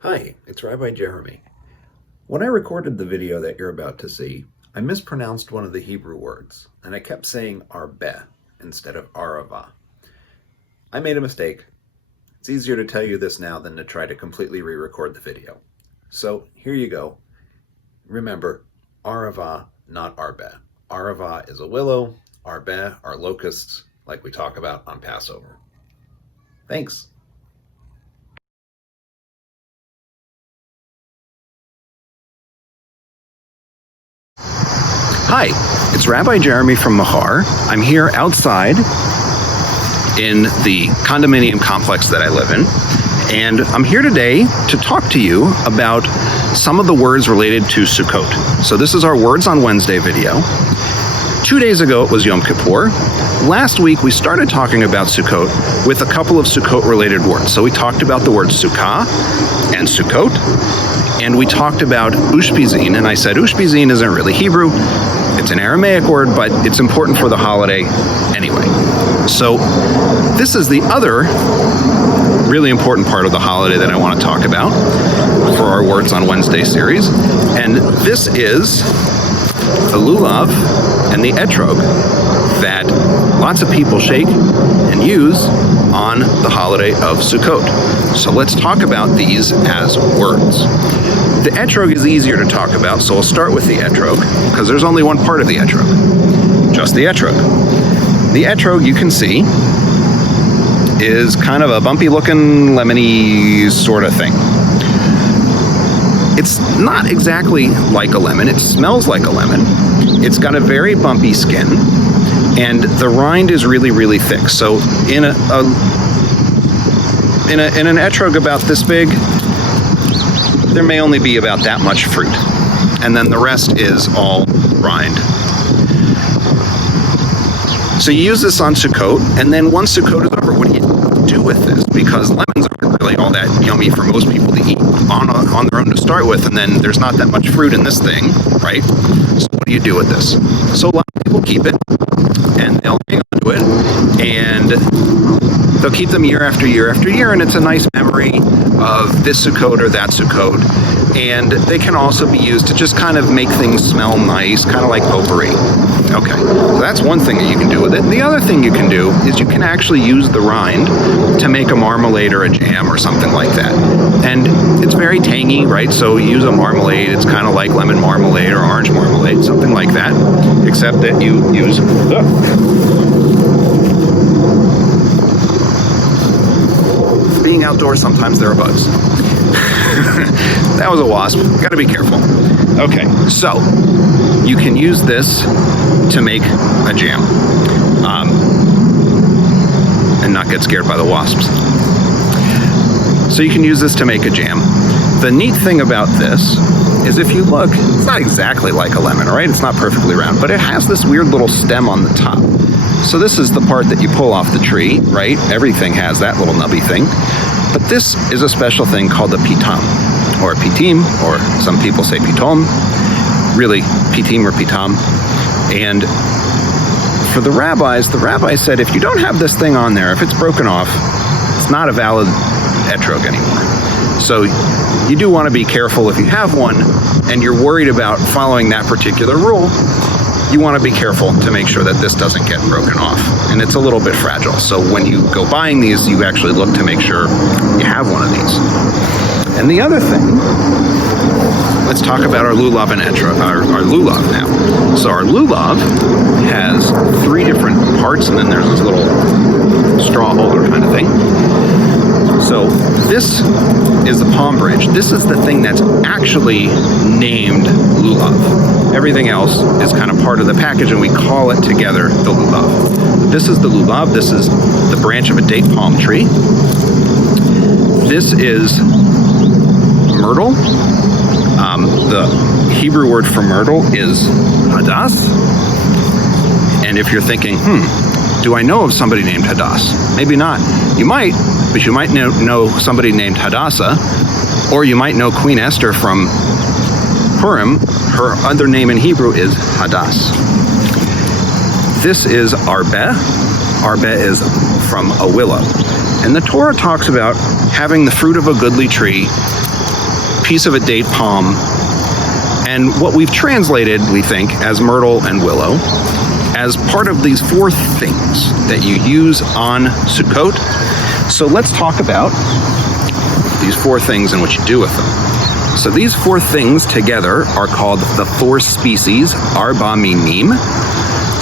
Hi, it's Rabbi Jeremy. When I recorded the video that you're about to see, I mispronounced one of the Hebrew words, and I kept saying arba instead of Aravah. I made a mistake. It's easier to tell you this now than to try to completely re-record the video. So here you go. Remember, Aravah, not arba. Aravah is a willow, arba are locusts, like we talk about on Passover. Thanks. Hi, it's Rabbi Jeremy from Machar. I'm here outside in the condominium complex that I live in, and I'm here today to talk to you about some of the words related to Sukkot. So this is our Words on Wednesday video. 2 days ago it was Yom Kippur. Last week we started talking about Sukkot with a couple of Sukkot-related words. So we talked about the word Sukkah and Sukkot, and we talked about Ushpizin, and I said Ushpizin isn't really Hebrew. It's an Aramaic word, but it's important for the holiday anyway. So this is the other really important part of the holiday that I want to talk about for our Words on Wednesday series, and this is the Lulav and the Etrog that lots of people shake and use on the holiday of Sukkot. So let's talk about these as words. The Etrog is easier to talk about, so we'll start with the Etrog, because there's only one part of the Etrog, just the Etrog. The Etrog, you can see, is kind of a bumpy-looking, lemony sort of thing. It's not exactly like a lemon. It smells like a lemon. It's got a very bumpy skin, and the rind is really, really thick. So in an etrog about this big, there may only be about that much fruit, and then the rest is all rind. So you use this on Sukkot, and then once Sukkot is over, what do you do with this? Because lemons aren't really all that yummy for most people to eat on their own to start with, and then there's not that much fruit in this thing, right? So what do you do with this? So a lot of people keep it, and they'll hang on to it, and they'll keep them year after year after year, and it's a nice memory of this Sukkot or that Sukkot. And they can also be used to just kind of make things smell nice, kind of like potpourri. Okay, so that's one thing that you can do with it. The other thing you can do is you can actually use the rind to make a marmalade or a jam or something like that. And it's very tangy, right? So you use a marmalade, it's kind of like lemon marmalade or orange marmalade, something like that, except that you use... Being outdoors, sometimes there are bugs. That was a wasp. Gotta be careful. Okay, so you can use this to make a jam and not get scared by the wasps. So you can use this to make a jam. The neat thing about this is if you look, it's not exactly like a lemon, right? It's not perfectly round, but it has this weird little stem on the top. So this is the part that you pull off the tree, right? Everything has that little nubby thing. But this is a special thing called the pitam, or pitim, or some people say pitom, really pitim or pitam. And for the rabbis said if you don't have this thing on there, if it's broken off, it's not a valid etrog anymore. So you do want to be careful if you have one and you're worried about following that particular rule. You want to be careful to make sure that this doesn't get broken off, and it's a little bit fragile. So when you go buying these, you actually look to make sure you have one of these. And the other thing, let's talk about our Lulav and Etrog, our Lulav now. So our Lulav has 3 different parts, and then there's this little straw holder kind of thing. So this is the palm branch. This is the thing that's actually named Lulav. Everything else is kind of part of the package, and we call it together the Lulav. This is the Lulav. This is the branch of a date palm tree. This is myrtle. The Hebrew word for myrtle is Hadas. And if you're thinking, do I know of somebody named Hadas? Maybe not. You might, but you might know somebody named Hadassah, or you might know Queen Esther from Purim. Her other name in Hebrew is Hadas. This is arba. Arba is from a willow. And the Torah talks about having the fruit of a goodly tree, piece of a date palm, and what we've translated, we think, as myrtle and willow, as part of these 4 things that you use on Sukkot. So let's talk about these 4 things and what you do with them. So these 4 things together are called the 4 species, arba, minim.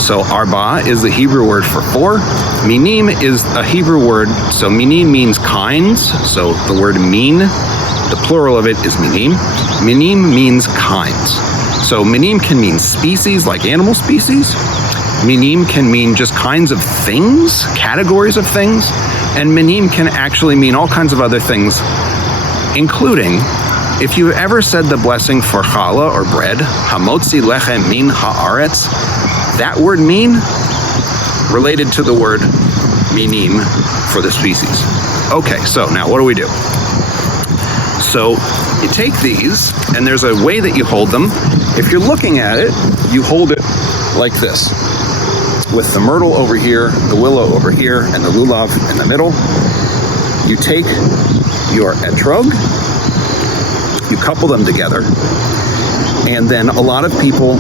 So arba is the Hebrew word for 4. Minim is a Hebrew word, so minim means kinds. So the word min, the plural of it is minim. Minim means kinds. So minim can mean species, like animal species. Minim can mean just kinds of things, categories of things. And minim can actually mean all kinds of other things, including, if you've ever said the blessing for challah or bread, hamotzi lechem min haaretz, that word min related to the word minim for the species. Okay, so now what do? So you take these, and there's a way that you hold them. If you're looking at it, you hold it like this, with the myrtle over here, the willow over here, and the lulav in the middle. You take your etrog, you couple them together, and then a lot of people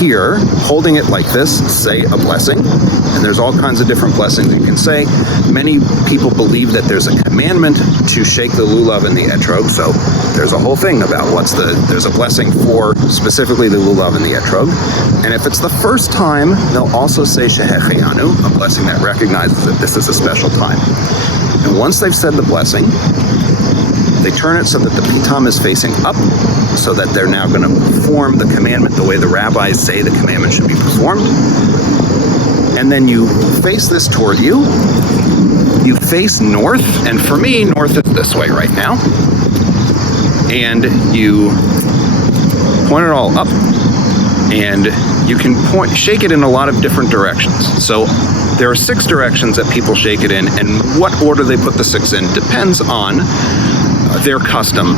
here, holding it like this, say a blessing, and there's all kinds of different blessings you can say. Many people believe that there's a commandment to shake the lulav and the etrog, so there's a whole thing about there's a blessing for specifically the lulav and the etrog. And if it's the first time, they'll also say shehecheyanu, a blessing that recognizes that this is a special time. And once they've said the blessing, they turn it so that the pitam is facing up, so that they're now going to perform the commandment the way the rabbis say the commandment should be performed. And then you face this toward you. You face north, and for me, north is this way right now. And you point it all up, and you can shake it in a lot of different directions. So there are 6 directions that people shake it in, and what order they put the 6 in depends on their custom.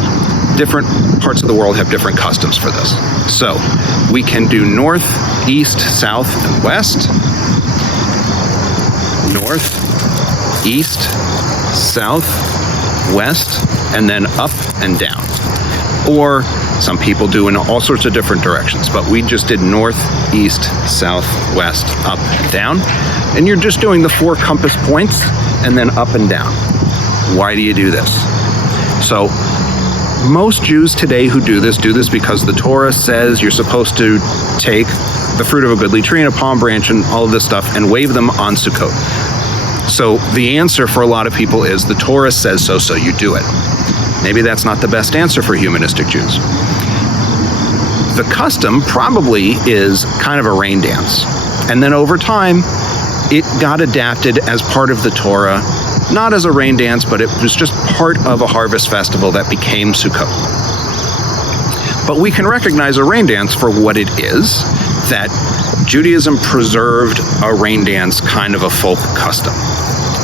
Different parts of the world have different customs for this. So we can do north, east, south, and west. North, east, south, west, and then up and down. Or some people do in all sorts of different directions, but we just did north, east, south, west, up, and down. And you're just doing the 4 compass points and then up and down. Why do you do this? So most Jews today who do this because the Torah says you're supposed to take the fruit of a goodly tree and a palm branch and all of this stuff and wave them on Sukkot. So the answer for a lot of people is the Torah says so, so you do it. Maybe that's not the best answer for humanistic Jews. The custom probably is kind of a rain dance. And then over time, it got adapted as part of the Torah, not as a rain dance, but it was just part of a harvest festival that became Sukkot. But we can recognize a rain dance for what it is, that Judaism preserved a rain dance kind of a folk custom.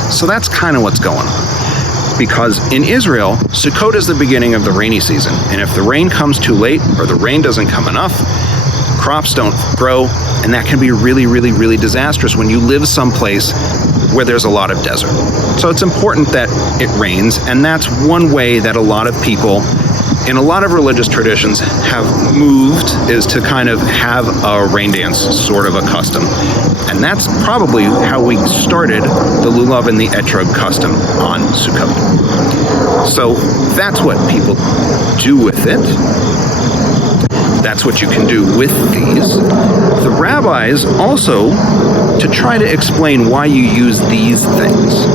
So that's kind of what's going on. Because in Israel, Sukkot is the beginning of the rainy season. And if the rain comes too late or the rain doesn't come enough, crops don't grow, and that can be really, really, really disastrous when you live someplace where there's a lot of desert. So it's important that it rains, and that's one way that a lot of people in a lot of religious traditions have moved, is to kind of have a rain dance sort of a custom. And that's probably how we started the Lulav and the Etrog custom on Sukkot. So that's what people do with it. That's what you can do with these. The rabbis also, to try to explain why you use these things,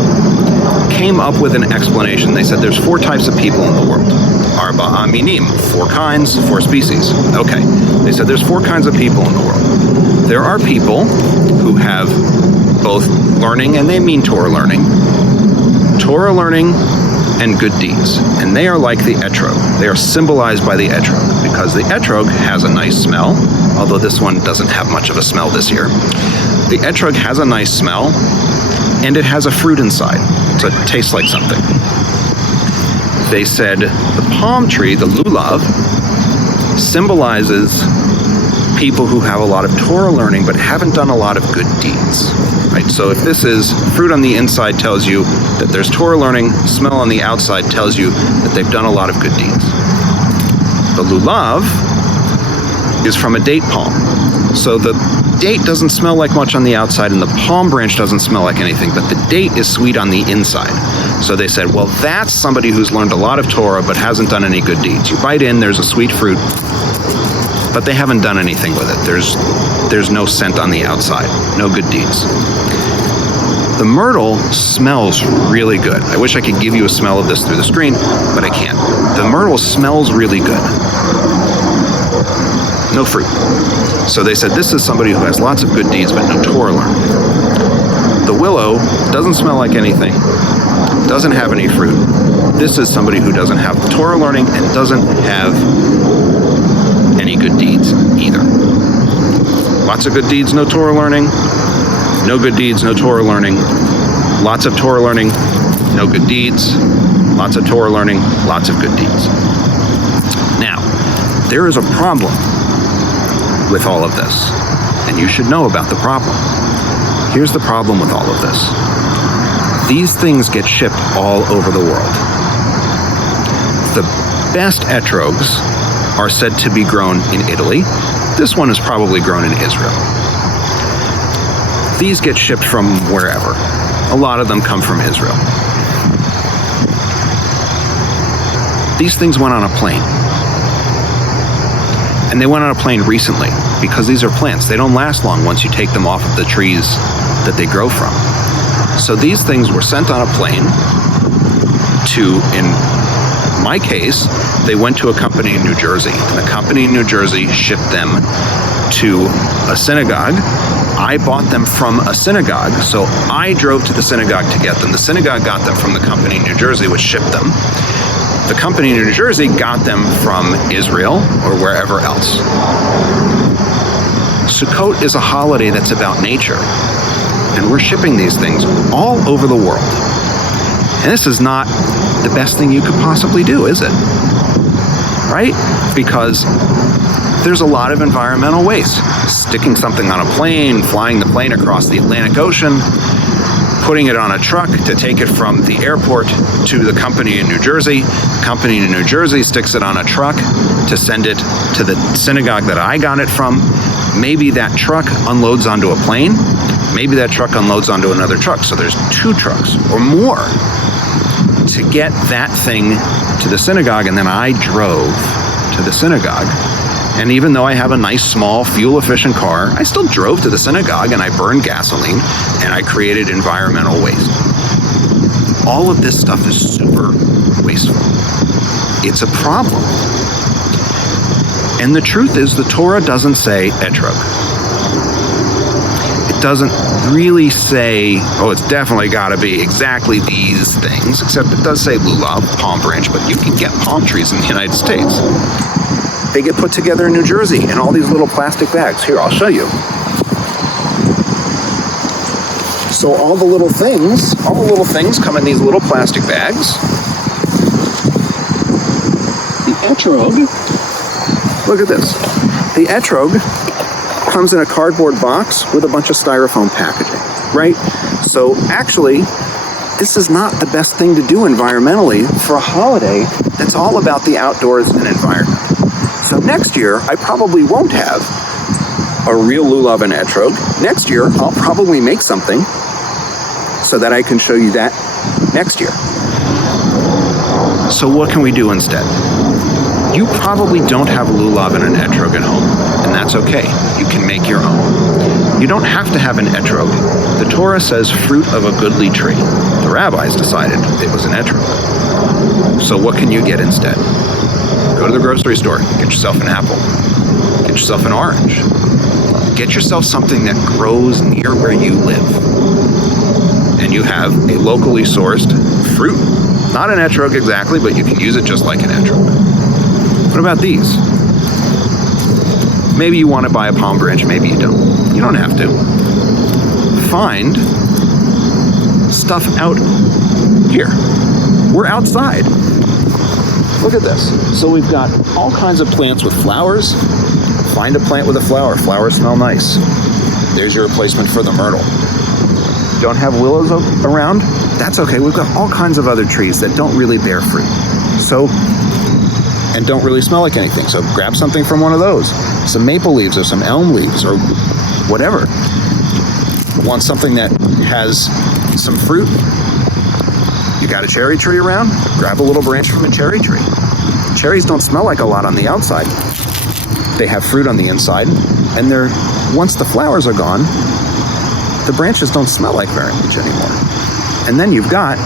came up with an explanation. They said there's 4 types of people in the world. Arba, minim, 4 kinds, 4 species. Okay. They said there's 4 kinds of people in the world. There are people who have both learning, and they mean Torah learning and good deeds. And they are like the etrog. They are symbolized by the etrog, because the etrog has a nice smell, although this one doesn't have much of a smell this year. The etrog has a nice smell, and it has a fruit inside, so it tastes like something. They said the palm tree, the lulav, symbolizes people who have a lot of Torah learning but haven't done a lot of good deeds. Right? So if this is fruit on the inside tells you that there's Torah learning, smell on the outside tells you that they've done a lot of good deeds. The lulav is from a date palm. So the date doesn't smell like much on the outside and the palm branch doesn't smell like anything, but the date is sweet on the inside. So they said, well, that's somebody who's learned a lot of Torah but hasn't done any good deeds. You bite in, there's a sweet fruit, but they haven't done anything with it. There's no scent on the outside, no good deeds. The myrtle smells really good. I wish I could give you a smell of this through the screen, but I can't. The myrtle smells really good. No fruit. So they said this is somebody who has lots of good deeds but no Torah learning. The willow doesn't smell like anything, doesn't have any fruit. This is somebody who doesn't have the Torah learning and doesn't have any good deeds either. Lots of good deeds, no Torah learning. No good deeds, no Torah learning. Lots of Torah learning, no good deeds. Lots of Torah learning, lots of good deeds. Now, there is a problem with all of this, and you should know about the problem. Here's the problem with all of this. These things get shipped all over the world. The best etrogs are said to be grown in Italy. This one is probably grown in Israel. These get shipped from wherever. A lot of them come from Israel. These things went on a plane. And they went on a plane recently because these are plants. They don't last long once you take them off of the trees that they grow from. So these things were sent on a plane to, in my case, they went to a company in New Jersey. And the company in New Jersey shipped them to a synagogue. I bought them from a synagogue, so I drove to the synagogue to get them. The synagogue got them from the company in New Jersey, which shipped them. The company in New Jersey got them from Israel or wherever else. Sukkot is a holiday that's about nature, and we're shipping these things all over the world. And this is not the best thing you could possibly do, is it? Right? Because there's a lot of environmental waste. Sticking something on a plane, flying the plane across the Atlantic Ocean, putting it on a truck to take it from the airport to the company in New Jersey. The company in New Jersey sticks it on a truck to send it to the synagogue that I got it from. Maybe that truck unloads onto a plane. Maybe that truck unloads onto another truck. So there's 2 trucks or more to get that thing to the synagogue, and then I drove to the synagogue. And even though I have a nice, small, fuel-efficient car, I still drove to the synagogue and I burned gasoline and I created environmental waste. All of this stuff is super wasteful. It's a problem. And the truth is, the Torah doesn't say etrog. It doesn't really say, oh, it's definitely got to be exactly these things, except it does say lulav, palm branch, but you can get palm trees in the United States. They get put together in New Jersey in all these little plastic bags. Here, I'll show you. So all the little things come in these little plastic bags. The etrog, look at this. The etrog comes in a cardboard box with a bunch of styrofoam packaging, right? So actually, this is not the best thing to do environmentally for a holiday that's all about the outdoors and environment. So next year, I probably won't have a real Lulav and Etrog. Next year, I'll probably make something so that I can show you that next year. So what can we do instead? You probably don't have a Lulav and an Etrog at home, and that's okay. You can make your own. You don't have to have an Etrog. The Torah says fruit of a goodly tree. The rabbis decided it was an Etrog. So what can you get instead? Go to the grocery store, get yourself an apple, get yourself an orange, get yourself something that grows near where you live. And you have a locally sourced fruit. Not an etrog exactly, but you can use it just like an etrog. What about these? Maybe you want to buy a palm branch, maybe you don't. You don't have to. Find stuff out here. We're outside. Look at this. So we've got all kinds of plants with flowers Find a plant with a flower. Flowers smell nice. There's your replacement for the myrtle. Don't have willows around? That's okay. We've got all kinds of other trees that don't really bear fruit. And don't really smell like anything. So grab something from one of those. Some maple leaves or some elm leaves or whatever. Want something that has some fruit? You got a cherry tree around? Grab a little branch from a cherry tree. Cherries don't smell like a lot on the outside. They have fruit on the inside, and once the flowers are gone, the branches don't smell like very much anymore. And then you've got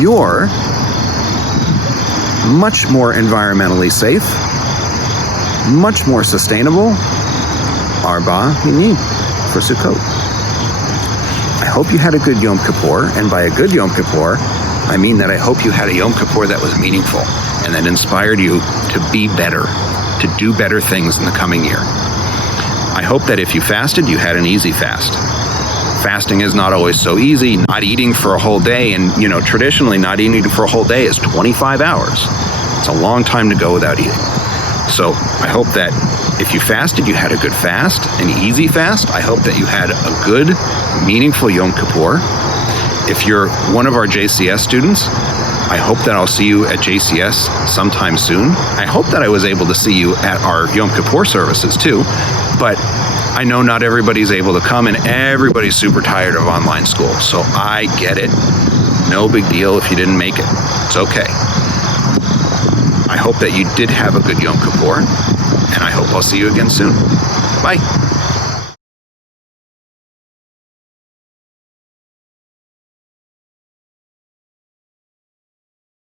your much more environmentally safe, much more sustainable arba minim for Sukkot. I hope you had a good Yom Kippur, and by a good Yom Kippur, I mean that I hope you had a Yom Kippur that was meaningful and that inspired you to be better, to do better things in the coming year. I hope that if you fasted, you had an easy fast. Fasting is not always so easy. Not eating for a whole day, and traditionally not eating for a whole day is 25 hours. It's a long time to go without eating. So I hope that if you fasted, you had a good fast, an easy fast. I hope that you had a good, meaningful Yom Kippur. If you're one of our JCS students, I hope that I'll see you at JCS sometime soon. I hope that I was able to see you at our Yom Kippur services too, but I know not everybody's able to come, and everybody's super tired of online school. So I get it. No big deal if you didn't make it. It's okay. I hope that you did have a good Yom Kippur, and I hope I'll see you again soon. Bye.